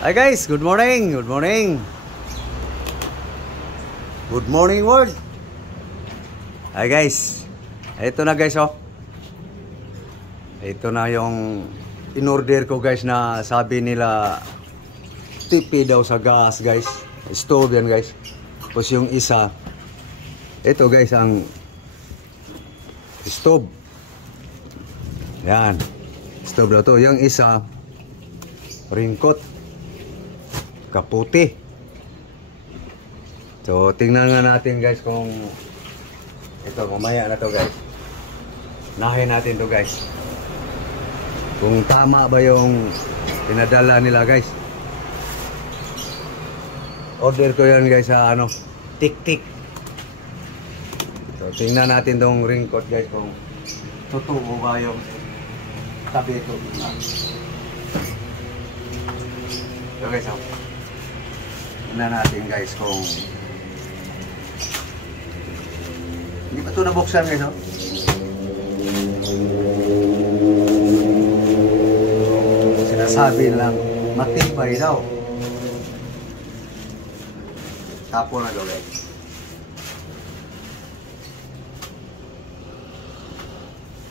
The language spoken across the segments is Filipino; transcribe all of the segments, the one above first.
Hi guys, good morning, good morning. Good morning world. Hi guys. Ito na guys oh. Ito na yung in-order ko guys na sabi nila tipi daw sa gas guys. Stove yan guys. Tapos yung isa, ito guys ang stove. Yan. Stove daw to. Yung isa, ringkot. Kaputi. So, tingnan nga natin guys kung ito, mamaya na to guys. Nahin natin to guys. Kung tama ba yung pinadala nila guys. Order ko yan guys sa ano, tik-tik. So, tingnan natin tong ringkot guys kung totoo ba yung tabi ito. So guys, tingnan natin guys kung hindi pa ito nabuksan guys oh. Sinasabi lang matibay daw. Tapo na daw guys.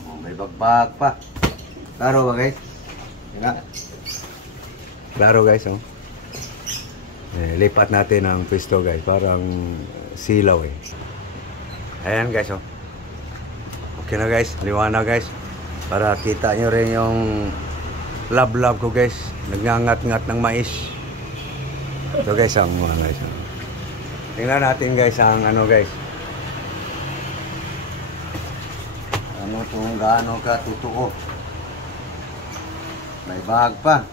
Oh, may bagbag pa. Klaro ba guys? Yan. Klaro guys oh. Lipat natin ang pwesto guys, parang silaw eh. Ayan guys oh. Okay na guys, liwanag guys. Para kita nyo rin yung lab ko guys. Nagngangat-ngat ng mais. So guys, ang mga guys oh. Tingnan natin guys ang ano guys. Ano kung gaano ka totoo. May bag pa.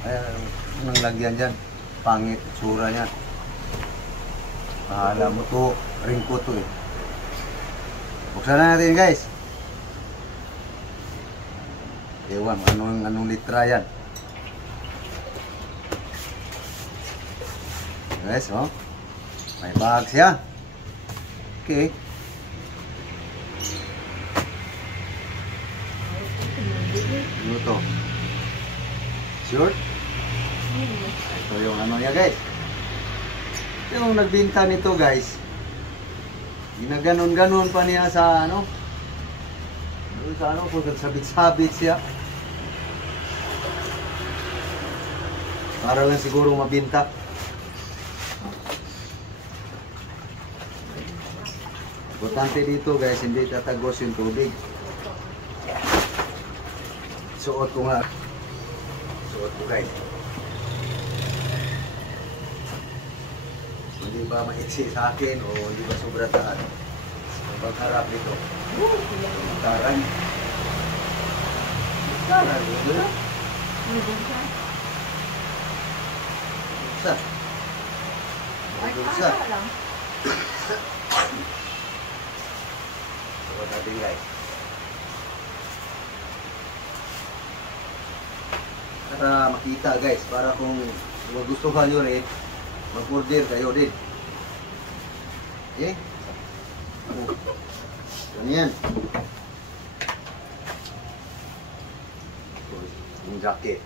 Ayan, anong lagyan dyan? Pangit, tsura niya. Alam mo to, ringkot to eh. Buksan na natin guys. Ewan, anong litra yan. Guys, oh. May bag siya. Okay. Ano to? Sure? Ito yung ano niya guys. Yung nagbinta nito guys, ginaganon-ganon pa niya sa ano, sa ano, kung sabit-sabit siya para lang siguro mabinta. Importante dito guys, hindi tatagos yung tubig. Suot ko nga. Suot ko guys. Hindi ba maiksi sa akin o hindi ba sobra taan? Ang pagharap nito. Taran. Taran. Ano? Sa? Sa? Suot natin guys. Para makita guys, para kung magustuhan nyo rin, mag-order kayo din. Okay? Ganyan. Yung jacket.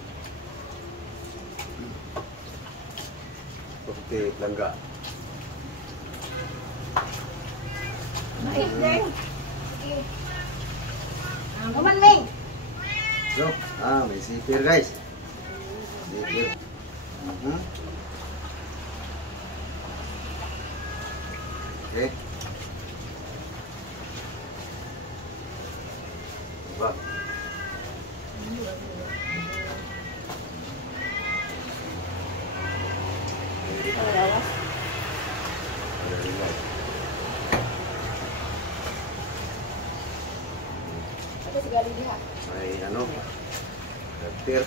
Puti, langga. Maigling. Naman, Ming. So, may zipper guys. Zipper. Okay. Diba? Ito si Galing diha. May ano? Zipper.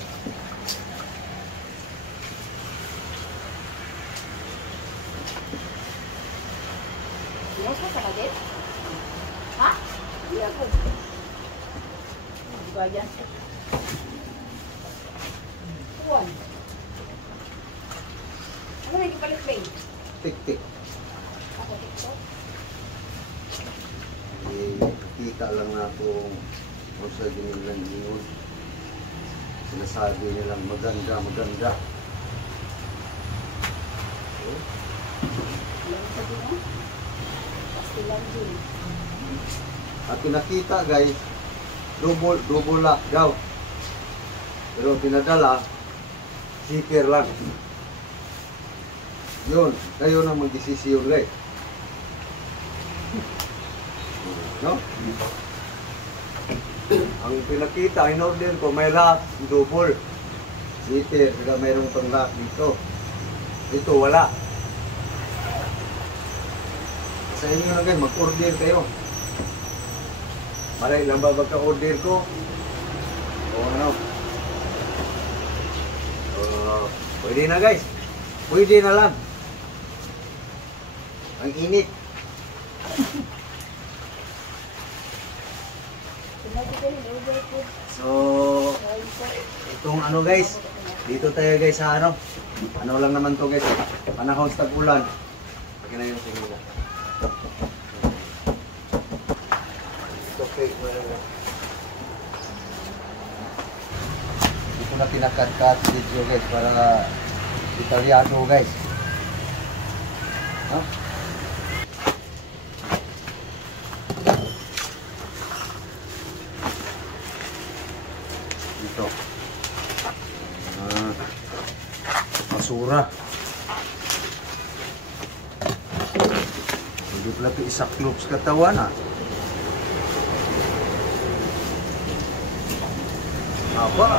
Yes, mo sa kadit? Ha? Hindi ako. Di ba yan? Kuwan. Ano na yung palit, Bing? Tik-tik. Ako, TikTok. Kita lang na kung sa ginilang yun. sinasabi nilang maganda. Alam sa din, oh. Pastilan din. At pinakita guys, double lock daw. Pero pinadala, zipper lang. Yun, kayo na mag-desisyon guys. No? Ang pinakita, in order ko, may lock, double. Zipper, saka mayroong pang lock dito. Ito, wala. Sa inyo na guys, mag-order kayo. Maray lang ba magka-order ko? O ano? Pwede na guys. Pwede na lang. Ang init. So, itong ano guys, dito tayo guys sa ano. Ano lang naman to guys. Panahon sa tag-ulan. Pagka na yung tingin. Okay, dito na pinakat-cut video guys para detalyado guys. Huh? Dito. Basura. Hindi pala ito isaklop sa katawan ah. Apa?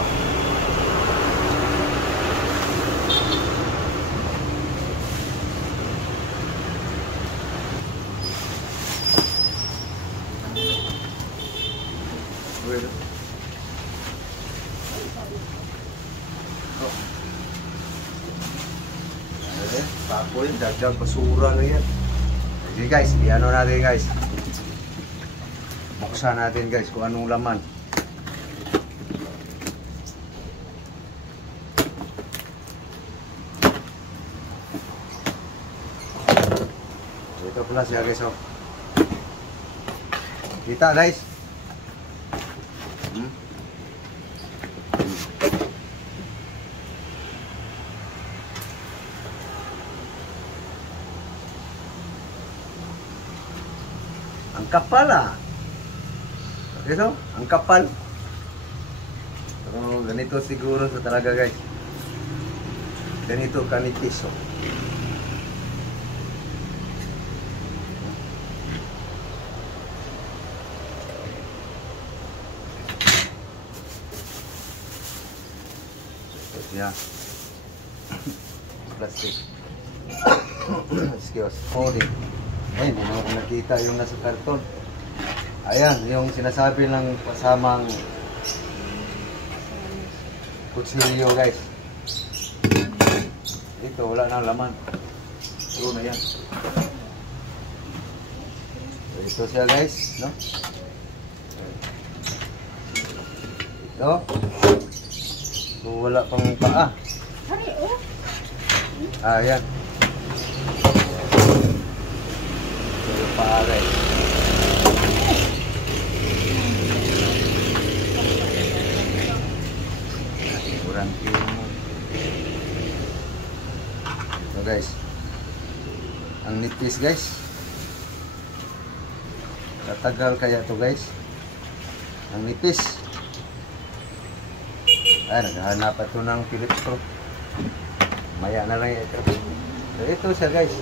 Bueno. Papoy, dagdag basura na yan. Sige guys, i-ano natin guys. Buksan natin guys kung anong laman. Ito pala siya guys, oh. Kita guys. Ang kapal ah. Ito, ang kapal. Pero ganito siguro sa talaga guys. Ganito kanipis, oh. Yeah. Plastic. Excuse. Holding. Ay, hindi mo nakita yung nasa karton. Ayan, yung sinasabi ng kasamang kutsilyo guys. Ito, wala nang laman. Puro na yan. So, ito siya guys, no? Ito. So, wala pang paa. Ayan. So, paa guys. Kurang mo. So guys. Ang nipis guys. Tatagal kaya to guys. Ang nipis. Ay, naghahanap ito ng Phillips screw. Maya na lang ito. So, ito siya guys.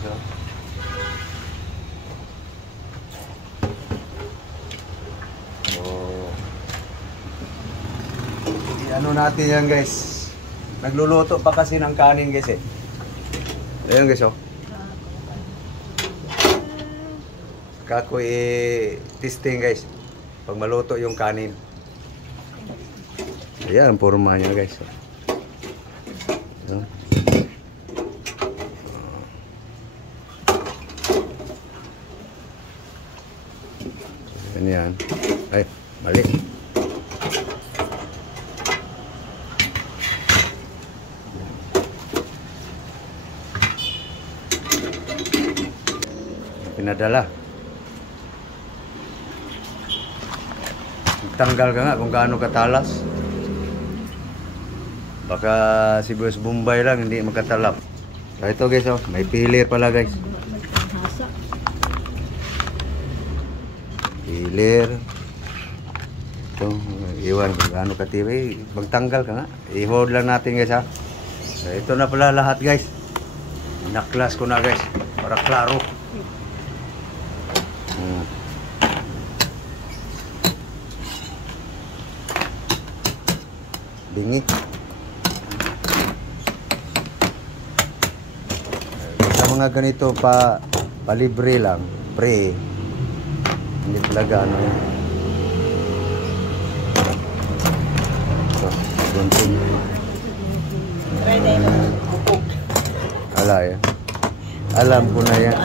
So. Ano natin yan guys. Nagluluto pa kasi ng kanin guys eh. Ayan guys oh. Kako testing guys. Pag maluto yung kanin. Ayan ang forma niya guys. Ganyan. Ay, mali. Pinadala. magtanggal ka nga kung gaano katalas. Baka si Boss Bombay lang hindi magkatalap. So ito guys, oh, may pilir pala guys. Pilir. Ito, iwan kung gaano katibay. Magtanggal ka nga. I-hold lang natin guys ha. So ito na pala lahat guys. Naklas ko na guys. Para klaro. Dingit. Sa mga ganito palibre lang, pre. Hindi talaga ano yan. So, gunting. Try na yun. Alam ko na yan.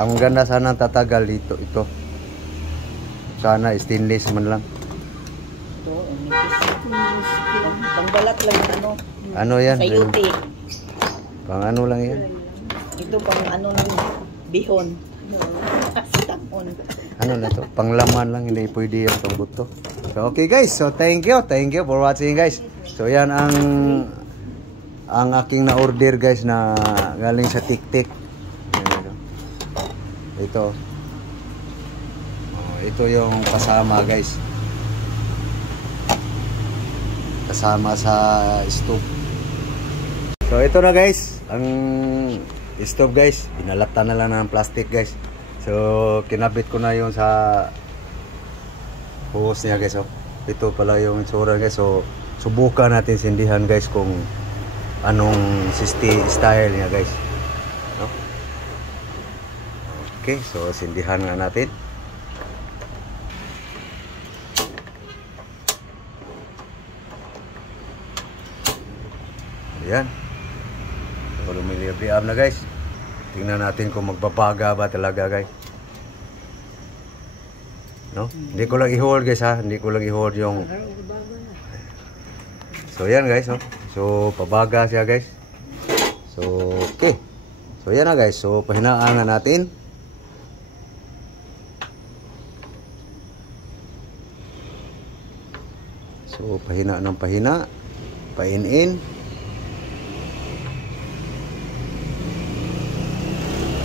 Ang ganda sana tatagal dito ito. Sana stainless man lang. Ito, pangbalat lang ano. Ano yan? Sayuti. Pang ano lang yan? Ito pang ano lang bihon. Sitakon. Ano na to? Panglaman lang, hindi pwede yung pangbuto. So okay guys, so thank you for watching guys. So yan ang aking na-order guys na galing sa TikTok. Ito. Ito yung kasama guys. Kasama sa stove. So ito na guys, ang stove guys, binalatan na lang ng plastic guys. So kinabit ko na yung sa hose niya guys. Oh. Ito pala yung itsura guys. So subukan natin sindihan guys kung anong style niya guys. No? Okay, so sindihan nga natin. Ayan. So lumilibre-up na guys. Tingnan natin kung magbabaga ba talaga guys. No? Hindi ko lang i-hold guys ha. Hindi ko lang i-hold yung... So yan guys. Oh. So pabaga siya guys. So okay. So yan na guys. So pahinaan na natin. So pahina ng pahina. Pain-in.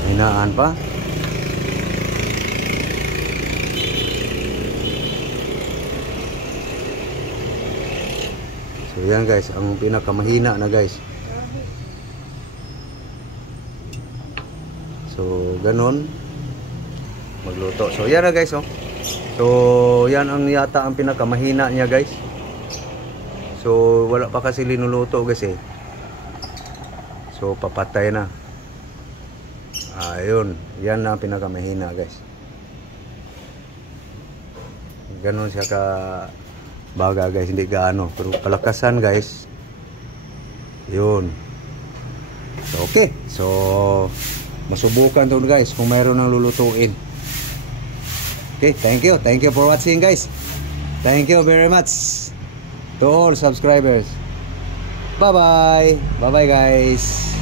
Hinaan pa. So yan guys, ang pinakamahina na guys. So ganon magluto. So yan na guys, oh. So yan ang yata ang pinakamahina niya guys. So wala pa kasi linuluto guys eh. So papatay na. Ayun, yan na ang pinakamahina guys. Ganon siya ka baga guys, hindi gaano. Pero palakasan guys. Yun. So okay. So masubukan to guys kung mayroon nang lulutuin. Okay, thank you. Thank you for watching guys. Thank you very much to all subscribers. Bye bye. Bye bye guys.